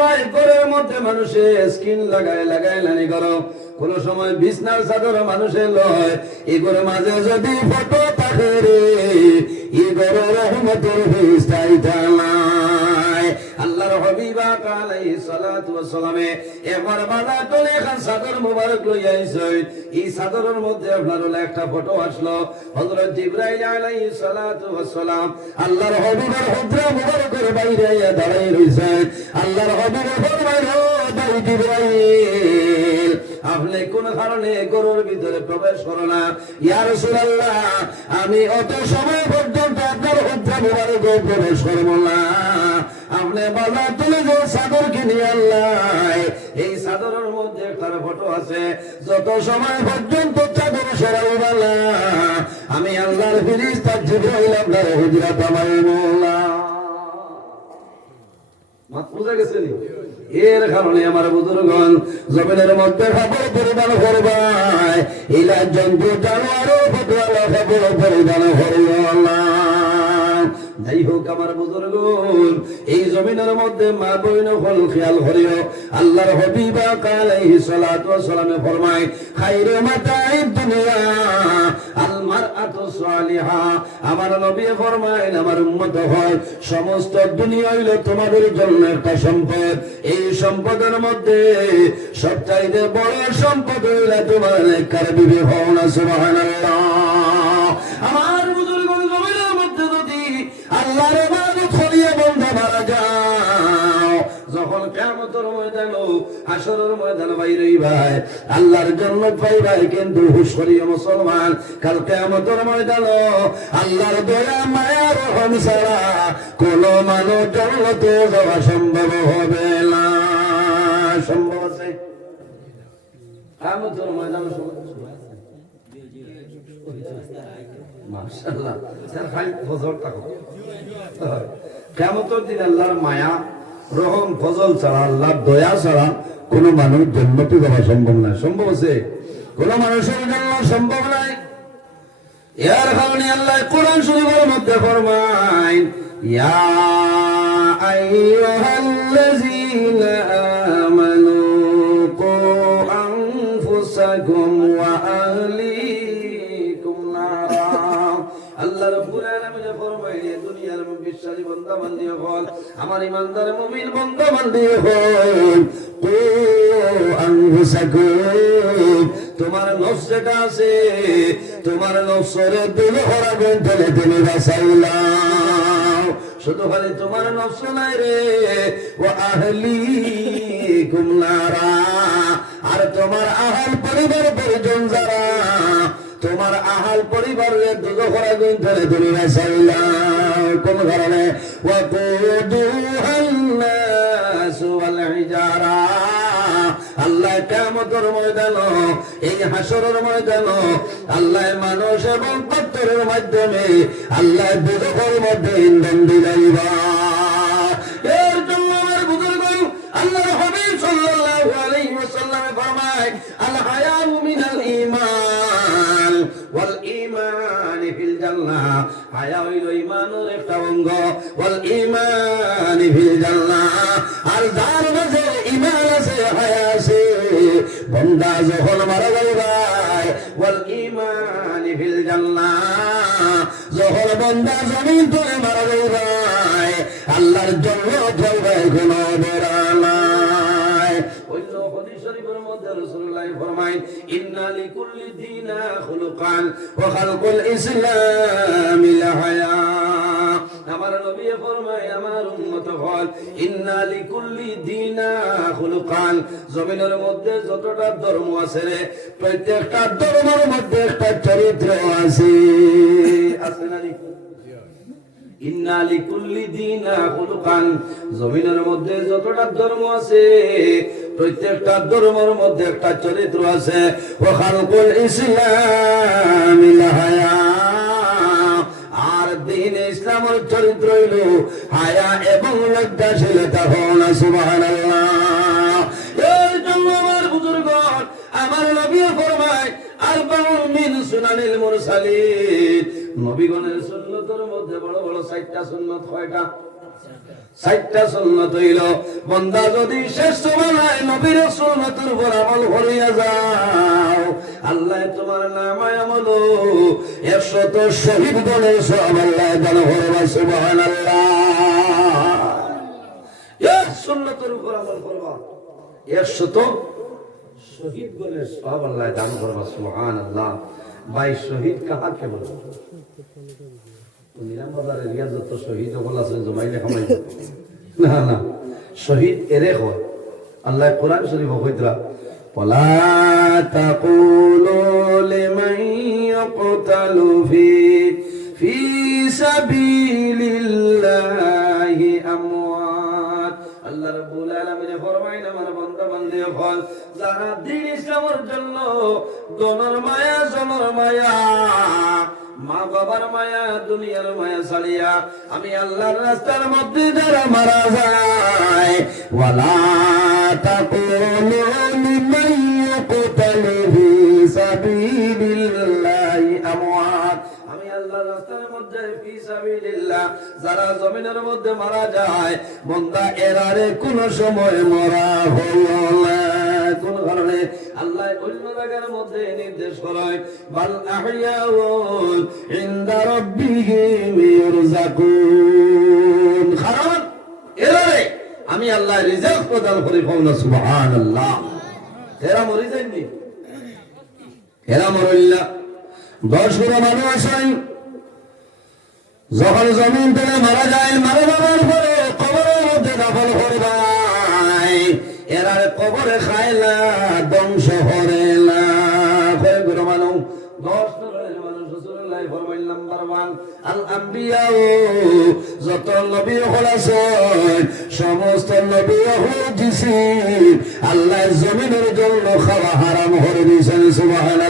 নয় ঘরের মধ্যে মানুষে স্কিন লাগায় লাগায়, লানি করো। কোন সময় বিছনার চাদর মানুষের লয়। এ করে মাঝে যদি ফটো থাকে রে করে রহমতের নাই আল্লাহর হবিবা কালাই সালাতু ওয়াস সালামে একবার বাধা করে খান সাদর মুবারক লই আইছই এই সাদরের মধ্যে আপনার হলো একটা ফটো আসলো। হযরত জিবরাইল আলাইহিস সালাতু ওয়াস সালাম আল্লাহর হবিবের হুজরা মুবারকের বাইরে আইয়া দাঁড়াই রইছেন আল্লাহর হবিবের ফরমাইল ভাই জিবরাইল, আপনি কোন কারণে গরুর ভিতরে প্রবেশ করো না? ইয়া রাসূলুল্লাহ, আমি অত সময় পর্যন্ত আপনার হুজরা মুবারকে প্রবেশ করব না। আপনি বাজার তুলে যে চাদর কিনে আল্লাহ এই চাদরের মধ্যে একটা ফটো আছে। যত সময় পর্যন্ত চাদর সরাই বালা আমি আল্লাহর ফিরিস তার জিব্রাইল আপনার হুজরা তামাই মোলা। এর কারণে আমার বুজুর্গণ জমিনের মধ্যে খবর পরিধান করবাই ইলা জন্তু জানোয়ারও ফটোয়ালা খবর পরিধান হোক আমার বুজুর্গ এই জমিনের মধ্যে মা বইন হল খেয়াল করিও। আল্লাহর হবিবা কালাইহি সালাতু ওয়াস সালামে ফরমায় খাইরু মাতাই দুনিয়া, আল সালিহা। আমার নবী আমার উম্মত হয়, সমস্ত দুনিয়া হইল তোমাদের জন্য একটা সম্পদ। এই সম্পদের মধ্যে সবচাইতে বড় সম্পদ হইল তোমার নেককার বিবি সুবহানাল্লাহ আমার বুজুর্গ জমিনের মধ্যে যদি আল্লাহর ইবাদত করিয়া বন্ধ ময়দান হুশ মুসলমান। কাল কিয়ামতের ময়দান আল্লাহর দয়া, মায়া, রহম ছাড়া কোন মানুষ জন্মতে যাওয়া সম্ভব হবে না। সম্ভব আছে? কিয়ামতের ময়দান মাশাআল্লাহ। স্যার কোন মানুষ সম্ভব না সম্ভব আছে? কোন মানুষের মধ্যে ফরমায় ইয়া আমার ইমানদার মুমিন তোমার নফস যেটা আছে, তোমার নফসের দিল তুমি বাঁচাইলাম শুধু খালি তোমার নফস নাই রে, ও আহলি কুমনারা আর তোমার আহাল পরিবার পরিজন যারা তোমার আহাল পরিবারের দিল হরাবেন ফেলে তুমি বাঁচাইলাম কোন কারণে? ও কুদুহান্নাসু ওয়াল হিজারা আল্লাহ কেমতর ময়দান, এই হাসরের ময়দান, আল্লাহ মানুষ এবং পত্তরের মাধ্যমে, আল্লাহ দুজকের মধ্যে ইন্ধন দিলাইবা ফিল জান্নাহ, হায়া হইল ঈমানের একটা অঙ্গ। ওয়াল ফিল জান্নাহ, আর যার ঈমান আছে, হায়া আছে। বন্দা যখন মারা যাইবাই ওয়াল ঈমান ফিল জান্নাহ। যখন বন্দা জমিন তুলে মারা আল্লাহর জন্য চলবে কোনো বেড়া রাসূলুল্লাহ ফরমায় ইন্না লিকুল্লি দীনা ওয়া খালকুল লাহায়া। আমার নবী ফরমায়, আমার উম্মত হল, ইন্না লিকুল্লি দীনা জমিনের মধ্যে যতটা ধর্ম আছে রে, প্রত্যেকটা ধর্মের মধ্যে একটা চরিত্র আছে। আছে না নি? ইন্না লিকুল্লি দীনা খুলুকান জমিনের মধ্যে যতটা ধর্ম আছে, প্রত্যেকটা ধর্মের মধ্যে একটা চরিত্র আছে। ইসলাম আর দিন ইসলামের চরিত্র হইল হায়া এবং লজ্জাশীলতা হন জন্য আমার বুজুর্গ আমার নবী ফরমায় আরবাউন মিন সুনানিল মুরসালিন। নবীগণের সুন্নতের মধ্যে বড় বড় চারটা সুন্নত কয়টা? চারটা সুন্নত হইল, বন্দা যদি শেষ সময় নবীর সুন্নতের উপর আমল করিয়া যাও, আল্লাহ তোমার নামায় আমল একশত শহীদ বলে সব আল্লাহ দান করবা, সুবহানাল্লাহ। এক সুন্নতের উপর আমল করবা, একশত শহীদ বলে সব আল্লাহ দান করবা, সুবহানাল্লাহ। ভাই শহীদ কাহাকে বলে নিলাম বাজারে রিয়া যত শহীদ হল আছে জমাইলে খামাই না না শহীদ এরে হয় আল্লাহ কোরআন শরীফ হইতরা ولا تقولوا لمن يقتل في في سبيل বান্দা বান্দি যারা দিন ইসলামের জন্য দনর মায়া জনর মায়া, মা বাবার মায়া, দুনিয়ার মায়া ছাড়িয়া আমি আল্লাহর রাস্তার মধ্যে যারা মারা যায়, ওয়ালা তাকুলু যারা জমিনের মধ্যে মারা যায়, বন্দা এরারে কোন সময় মরা হলো কোন কারণে? আল্লাহ অন্য জায়গার মধ্যে নির্দেশ করায়, বাল আহইয়াউন ইনদা রাব্বিহিম ইরজাকুন কারণ এরারে? আমি আল্লাহ রিজিক প্রদান করি ফৌনা সুবহানাল্লাহ। এরা মরে যায়নি। এরা মরইল্লা। দশগুলো মানুষ হয় যখন জমিন থেকে মারা যায়, মারা যাওয়ার পরে কবরের মধ্যে দাফল করবাই। এরা কবরে না ধ্বংস করে না মানুষ দশ আল্লাহ জমিনের জন্য খাওয়া হারাম করে দিয়েছেন, সুবহানাল্লাহ।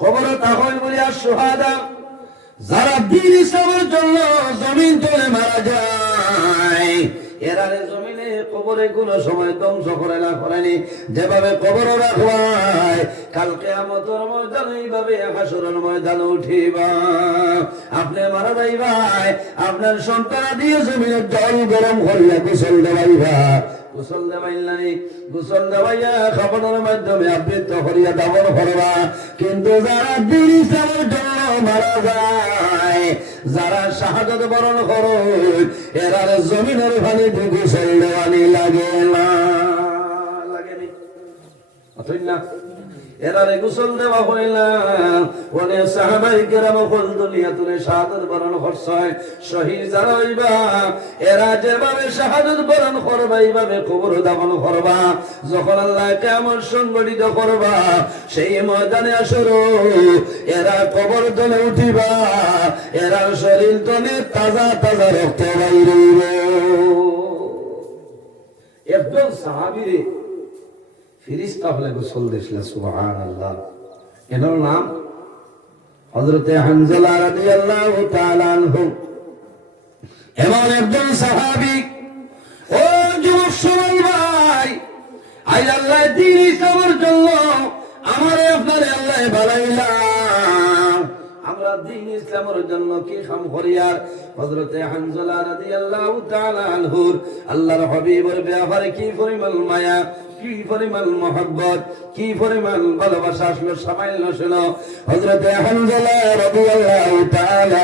কবরে তাহল বলিয়া সুহাদা, যারা দিন ইসলামের জন্য জমিন তোলে মারা যায়, এরারে জমিনে কবরে কোন সময় ধ্বংস করে না করেনি যেভাবে কবর রাখবাই কালকে আমতর ময়দান এইভাবে হাসরের ময়দান উঠিবা। আপনি মারা যাইবাই আপনার সন্তান দিয়ে জমিনের জল গরম করিয়া গোসল দেবাইবা গোসল দেবাইলানি গোসল দেওয়াইয়া খাবারের মাধ্যমে আবৃত্ত করিয়া দাবন করবা কিন্তু যারা জন্য মারা যায়, যারা শাহাদত বরণ করো এরার জমিনের পানি গোসল দেওয়ানি লাগে না। লাগেনি। না এরারে গোসল দেওয়া হইলাম অনেক সাহাবাই কেরাম হল দুনিয়া তুলে শাহাদত বরণ করছয় শহীদ যারা এরা যেভাবে শাহাদত বরণ করবা, এইভাবে কবর দাফন করবা। যখন আল্লাহ কেমন সংগঠিত করবা, সেই ময়দানে আসর এরা কবর তলে উঠিবা, এরা শরীর তলে তাজা তাজা রক্ত বাইরে একজন সাহাবিরে ফিরিস্তা হলে গোসল দিয়েছিলেন সুবহান আল্লাহ এনার নাম হজরতে হানজালা তাআলা আনহু। এমন একজন সাহাবী, ও যুবক সবাই ভাই আই আল্লাহ দিন ইসলামের জন্য আমারে আপনারে আল্লাহ বানাইলাম। আমরা দিন ইসলামের জন্য কি খাম করিয়ার হযরতে হানজালা রাদিয়াল্লাহু তাআলা আনহুর আল্লাহর হাবিবের ব্যাপারে কি পরিমাণ মায়া? কি পরিমাণ মহব্বত, কি পরিমাণ ভালোবাসা আসলো তাআলা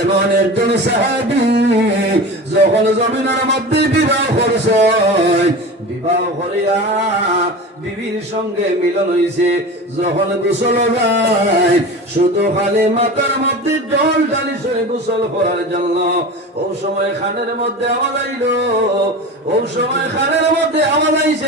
এমন একজন যখন জমিনের মধ্যে বিবাহ করছেন বিবাহ করিয়া বিবির সঙ্গে মিলন হইছে। যখন গোসল যায় শুধু খালি মাথার মধ্যে জল ঢালি সরে গোসল করার জন্য ও সময় খানের মধ্যে আওয়াজ আইলো ও সময় খানের মধ্যে আওয়াজ আইছে